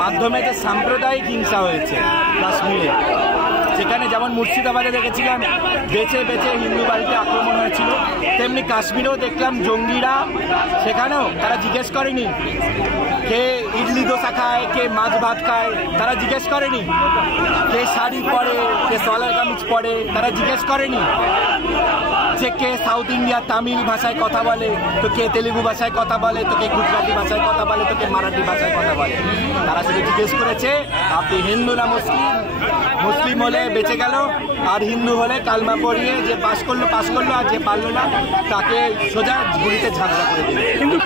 মাধ্যমে যে সাম্প্রদায়িক হিংসা হয়েছে কাশ্মীরে, সেখানে যেমন মুর্শিদাবাদে দেখেছিলাম বেছে বেছে হিন্দু বাড়িতে আক্রমণ হয়েছিল, তেমনি কাশ্মীরেও দেখলাম জঙ্গিরা, সেখানেও তারা জিজ্ঞেস করেনি কে ইডলি দোসা খায়, কে মাছ ভাত খায়, তারা জিজ্ঞেস করেনি কে শাড়ি পরে, কে সলার কামিজ পরে, তারা জিজ্ঞেস করেনি যে কে সাউথ ইন্ডিয়া তামিল ভাষায় কথা বলে, তো কে তেলেগু ভাষায় কথা বলে, তো কে গুজরাটি ভাষায় কথা বলে, তো কে মারাঠি ভাষায় কথা বলে। তারা শুধু জিজ্ঞেস করেছে আপনি হিন্দু না মুসলিম, মুসলিম হলে বেঁচে গেল, আর হিন্দু হলে কালমা পড়িয়ে যে পাস করলো, আর যে পারলো না তাকে সোজা গুলিতে ঝাঁঝরা করে দিল। হিন্দু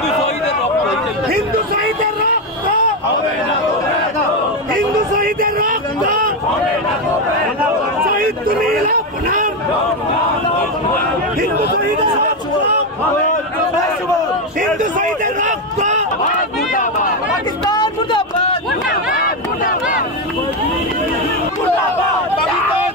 শহীদের রক্ত, হিন্দু শহীদের রক্ত, শহীদ তুমি প্রণাম, হিন্দু শহীদের রক্ত, হিন্দু শহীদের রক্ত, পাকিস্তান মুর্দাবাদ, মুর্দাবাদ, মুর্দাবাদ, মুর্দাবাদ, পাকিস্তান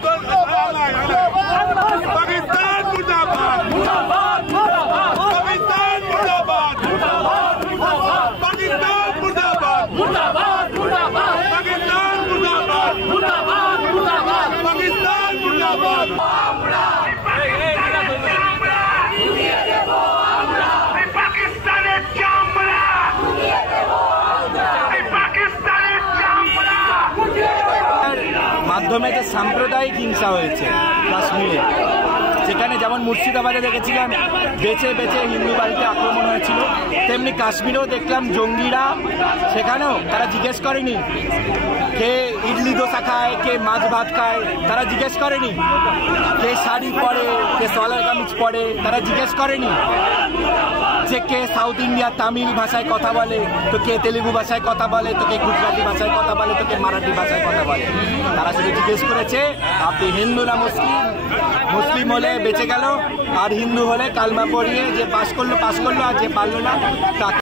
মুর্দাবাদ, মুর্দাবাদ, মুর্দাবাদ, পাকিস্তান মুর্দাবাদ, মুর্দাবাদ, পাকিস্তান মুর্দাবাদ, মুর্দাবাদ, মুর্দাবাদ, পাকিস্তান মুর্দাবাদ, মুর্দাবাদ, মুর্দাবাদ, পাকিস্তান মুর্দাবাদ। আমরা উড়িয়ে দেব, আমরা পাকিস্তানের চামড়া উড়িয়ে দেব, পাকিস্তানের চামড়া উড়িয়ে দেব। মাধ্যমে যে সাম্প্রদায়িক হিংসা হয়েছে কাশ্মীরে, সেখানে যেমন মুর্শিদাবাদে দেখেছিলাম বেছে বেছে হিন্দু বাড়িতে আক্রমণ হয়েছিল, তেমনি কাশ্মীরেও দেখলাম জঙ্গিরা, সেখানেও তারা জিজ্ঞেস করেনি কে ইডলি দোসা খায়, কে মাছ ভাত খায়, তারা জিজ্ঞেস করেনি কে শাড়ি পরে, কে সলার কামিজ পরে, তারা জিজ্ঞেস করেনি যে কে সাউথ ইন্ডিয়া তামিল ভাষায় কথা বলে, তো কে তেলেগু ভাষায় কথা বলে, তো কে গুজরাটি ভাষায় কথা বলে, তো কে মারাঠি ভাষায় কথা বলে। তারা শুধু জিজ্ঞেস করেছে আপনি হিন্দু না মুসলিম, মুসলিম হলে বেঁচে গেল, আর হিন্দু হলে কালমা পড়িয়ে যে পাস করলো, আর যে পারলো না তাকে